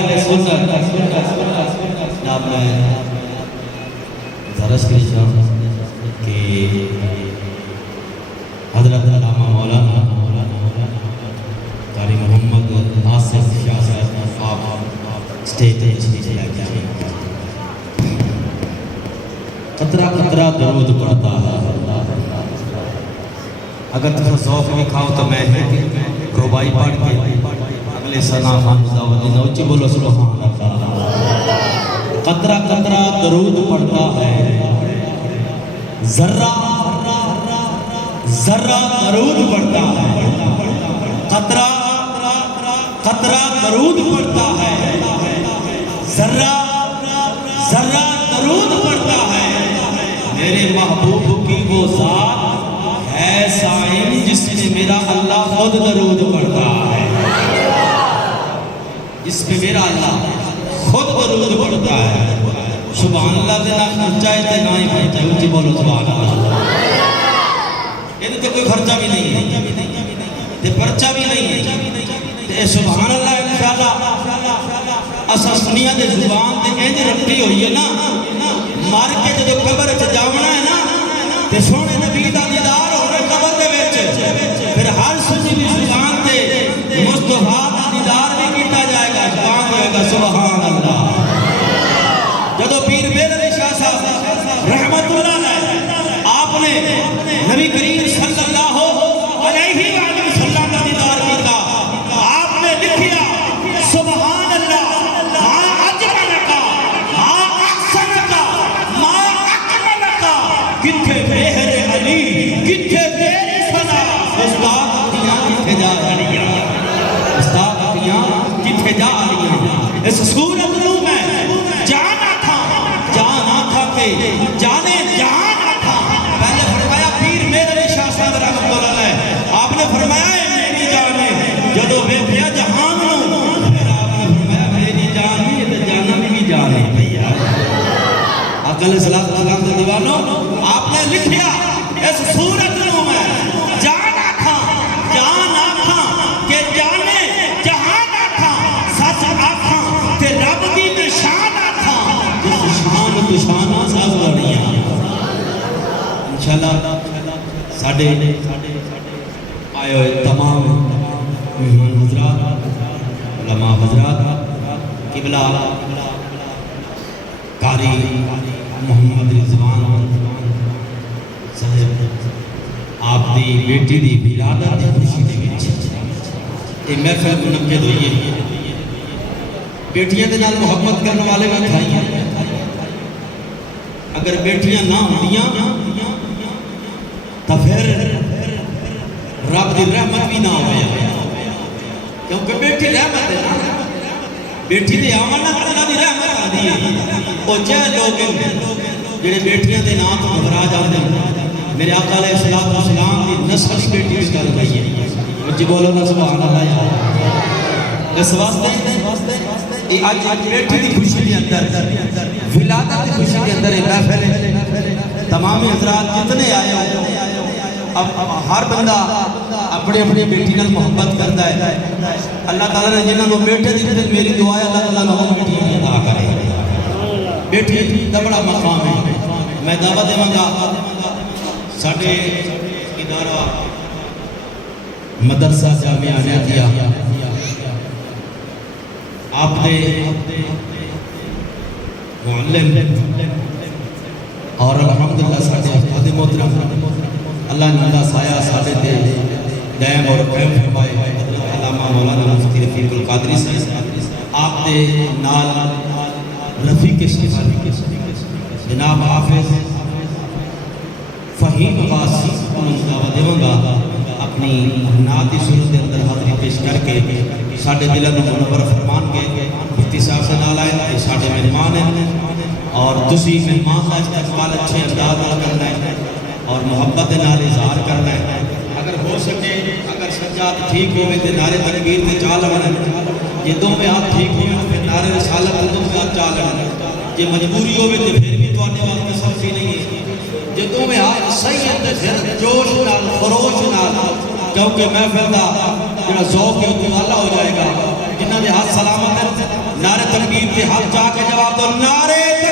اہل سنت جناب میں درس کیا کہ حضرت علامہ مولانا قاری محمد آصف شاہ صاحب آپ اسٹیج پہ تشریف لے کے آئے. قطرہ قطرہ درود پڑھتا ہے. اگر تم ذوق میں کھاؤ تو میں ربائی پڑھ کے اگلے ثنا خان دعوت دینا. اچھی بولو سبحان اللہ. قطرہ قطرہ درود پڑھتا ہے, ذرہ ذرہ درود پڑھتا ہے. قطرہ قطرہ درود پڑھتا ہے, ذرہ ذرہ درود پڑھتا ہے. میرے محبوب کی وہ ذات ہے سائن جس میں میرا اللہ خود درود پڑھتا ہے, جس میں میرا اللہ خود درود پڑھتا ہے. سبحان اللہ دینا خرچہ ہے نہ ہی خرچہ ہے. اچھی بولو سبحان اللہ. یہ تو کوئی خرچہ بھی نہیں ہے, پرچہ بھی نہیں ہے. سبحان اللہ انشاءاللہ اسا سنیا دے زبان تے انج رکھی ہوئی ہے نا, مار کے جدو قبر چ جاونا ہے نا تے سونے نبی دا دیدار ہوے قبر دے وچ, پھر ہر سنی دی زبان تے مصطفیٰ دا دیدار بھی کیتا جائے گا. زبان ہوئے گا سبحان اللہ. جدو پیر میر علی شاہ صاحب رحمت اللہ علیہ آپ نے نبی کریم صلی اللہ علیہ وآلہ وسلم کا دیدار کیتا, آپ نے لکھیا سبحان اللہ ما اجملک ما احسنک ما اکملک. کتھے مہر علی کتھے تیری ثنا, استاد دیاں کتھے جا رہیاں, استاد دیاں کتھے جا رہیاں. اس صورت نو میں جانا تھا کہ جانے جانا تھا. پہلے فرمایا پیر میرے شاہ صاحب رحمت اللہ علیہ, آپ نے فرمایا ہے میری جان ہے جدو ویکھیا جہان نو, پھر آپ نے فرمایا میری جان ہے تے جانم بھی جان ہے بھیا. عقل صلاۃ السلام کے دیوانوں آپ نے لکھیا اس صورت نو میں جانا تھا جان آکھاں کہ جانے جہان آکھاں, سچ آکھاں تے رب دی نشان آکھاں, جس شان تو شانہ ساز بڑھیاں. انشاءاللہ ساڑھے آئے ہوئے تمام مہمان حضرات, علماء حضرات, قبلہ قاری محمد رضوان صاحب آپ دی بیٹی دی ولادت دی خوشی دے وچ یہ محفل منعقد ہوئی ہے. بیٹیاں دے نال محبت کرنے والے بھی کھائی ہیں. اگر بیٹیاں نہ ہوندیاں تو پھر رب دی رحمت بھی نہ ہویا, کیونکہ بیٹی رحمت ہے نا. بیٹی دے آمنا اللہ دی رحمت آدھی ہے. وہ چاہے لوگ جڑے بیٹیاں دے نام تو گھبرا جاندے ہیں, میرے آقا علیہ السلام دی نسل بیٹی اس کر گئی ہے. مجھے بولو نا سبحان اللہ یار. اس واسطے آج بیٹی دی خوشی کے اندر ولادت دی خوشی کے اندر محفل تمام حضرات جتنے آئے ہوں, اب ہر بندہ اپنے اپنے بیٹی نال محبت کرتا ہے. اللہ تعالیٰ نے جنہوں نے بیٹے دی میری دعا ہے اللہ تعالیٰ نے بیٹی عطا کرے. بیٹی دا بڑا مقام ہے. میں دعوت دے گا ساڈے ادارہ مدرسہ جامعہ نعتیہ آپ دے معلم اور الحمدللہ ساڈے استاد محترم اللہ نے اللہ سایہ ساڈے تے دائم اور قائم فرمائے. علامہ مولانا مفتی رفیق القادری صاحب آپ دے نال رفیق جناب حافظ فہیم عباس کو دعوت دیواں گا اپنی نعت دی صورت اندر حاضری پیش کر کے ساڈے دلوں نوں منور فرمان کے مفتی صاحب سے نال آئے ساڈے مہمان ہیں اور تسی مہمان کا استقبال اچھے انداز نال کرنا ہے اور محبت نال اظہار کرنا ہے. اگر ہو سکے اگر سجاد ٹھیک ہوئے تے نعرے تکبیر تے چال لگنا, یہ دو میں آپ ٹھیک ہوئے پھر نعرے رسالت تے دو میں آپ چال لگنا. یہ مجبوری ہوئے تے پھر بھی تو آنے واسطے سختی نہیں ہے. جدوں میں آپ صحیح ہے پھر جوش نال خروش نال, کیونکہ محفل دا جڑا ذوق ہے وہ اعلیٰ ہو جائے گا. جنہاں دے ہاتھ سلامت نعرے تکبیر کے ہاتھ جا کے جواب دو نعرے